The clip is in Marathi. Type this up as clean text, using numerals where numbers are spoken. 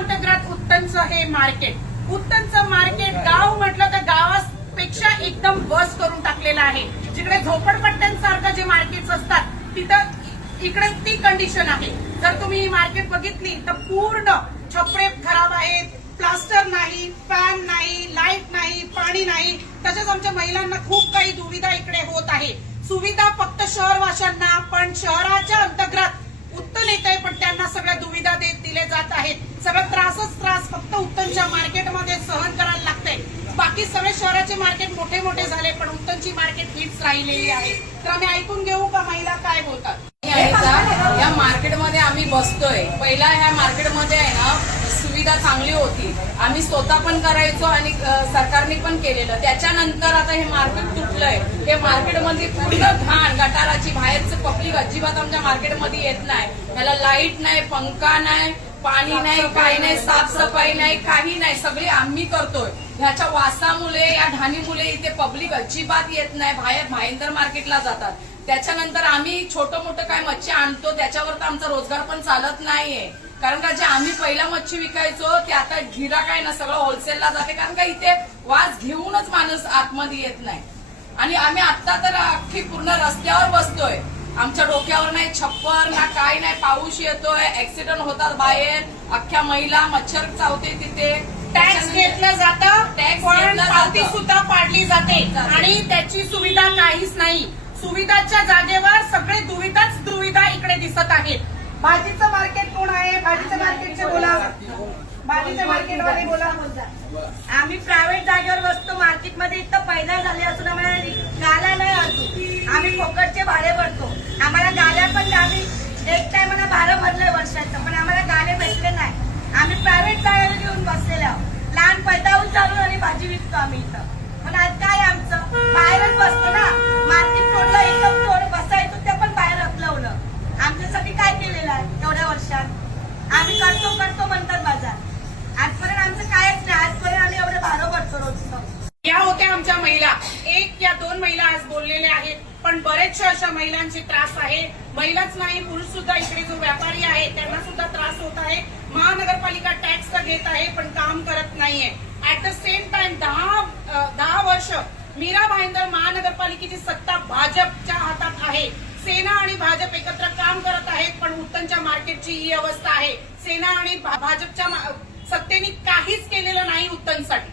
अंतर्गत उत्तनचं हे मार्केट, उत्तनचं मार्केट गाव म्हटलं तर गावापेक्षा एकदम बस करून टाकलेलं आहे. जिकडे झोपडपट्ट्यांसारखं जे मार्केट्स असतात तिथं इकडे ती कंडिशन आहे. जर तुम्ही ही मार्केट बघितली तर पूर्ण छपरे खराब आहेत, प्लास्टर नाही, फॅन नाही, लाईट नाही, पाणी नाही. तसेच आमच्या महिलांना खूप काही दुविधा इकडे होत आहे. सुविधा फक्त शहरवाशांना, पण शहराच्या अंतर्गत उत्तन येत आहे पण त्यांना सगळ्या दुविधा दिले जात आहेत. सगळं त्रास फक्त उत्तनच्या मार्केटमध्ये सहन करायला लागतंय. बाकी सगळे शहराचे मार्केट मोठे मोठे झाले पण उत्तनची मार्केट हीच राहिलेली आहे. तर आम्ही ऐकून घेऊ का महिला काय बोलतात. या मार्केटमध्ये आम्ही बसतोय. पहिला ह्या मार्केटमध्ये आहे ना सुविधा चांगली होती, आम्ही स्वतः पण करायचो आणि सरकारने पण केलेलं. त्याच्यानंतर आता हे मार्केट तुटलंय. हे मार्केटमध्ये पूर्ण घाण गटाराची, बाहेरचं पब्लिक अजिबात आमच्या मार्केटमध्ये येत नाही. त्याला लाईट नाही, पंखा नाही, पाणी नाही, काही नाही, साफसफाई नाही, काही नाही. सगळी आम्ही करतोय. ह्याच्या वासामुळे, या ढाणीमुळे इथे पब्लिक अजिबात येत नाही. बाहेर भाईंदर मार्केटला जातात. त्याच्यानंतर आम्ही छोटं मोठं काय मच्छी आणतो त्याच्यावर तर आमचा रोजगार पण चालत नाहीये. कारण का जे आम्ही पहिला मच्छी विकायचो ते आता गिराक आहे ना सगळं होलसेलला जाते. कारण का इथे वास घेऊनच माणूस आतमध्ये येत नाही. आणि आम्ही आता तर अख्खी पूर्ण रस्त्यावर बसतोय. आमच्या डोक्यावर नाही छप्पर ना काय नाही. पाऊस येतोय, ऍक्सिडेंट होतात बाहेर, अख्ख्या महिला मच्छर चावते तिथे. टॅक्स घेतलं जातं, पण पावती सुद्धा पाडली जाते आणि त्याची सुविधा काहीच नाही. सुविधाच्या जागेवर सगळे दुविधा इकडे दिसत आहेत. भाजीचं मार्केट कोण आहे? भाजीच्या मार्केटचे बोला, भाजीच्या मार्केटवाले बोला. आम्ही प्रायव्हेट जागेवर बसतो मार्केटमध्ये. इथं पैदा झाले असून आम्हाला गाल्या नाही अजून. आम्ही फोकटचे भाडे भरतो. आम्हाला गाल्या पण आम्ही एक टायमाला भाडं भरलंय वर्षाचं, पण आम्हाला गाले भेटले नाही. आम्ही प्रायव्हेट जागेवर घेऊन बसलेले आहोत. लहान पैदाहून चालून आणि भाजी विकतो आम्ही इथं. पण आज काय आमचं बाहेरच बसतो ना. मार्केट तोडलं, एकदम तोड बसायचो ते पण बाहेर हकलवलं. आमच्यासाठी काय केलेलं आहे एवढ्या वर्षात? आम्ही करतो म्हणतात बाजार. आजपर्यंत आमचं कायच नाही. आजपर्यंत आम्ही एवढं भाडं भरतो रोजचं. या होत्या आमच्या महिला. एक या दोन महिला आज बोललेल्या आहेत, पण बरेचशा अशा महिलांचे त्रास आहे. महिलाच नाही, पुरुष सुद्धा इकडे जो व्यापारी आहे त्यांना सुद्धा त्रास होत आहे. महानगरपालिका टॅक्स तर घेत आहे पण काम करत नाहीये. ऍट द सेम टाइम 10 वर्ष मीरा भाईंदर महानगरपालिकेची सत्ता भाजपच्या हातात आहे. सेना आणि भाजप एकत्र काम करत आहेत पण उत्तनच्या मार्केटची ही अवस्था आहे. सेना आणि भाजपच्या सत्तेने काहीच केलेलं नाही उत्तनसाठी.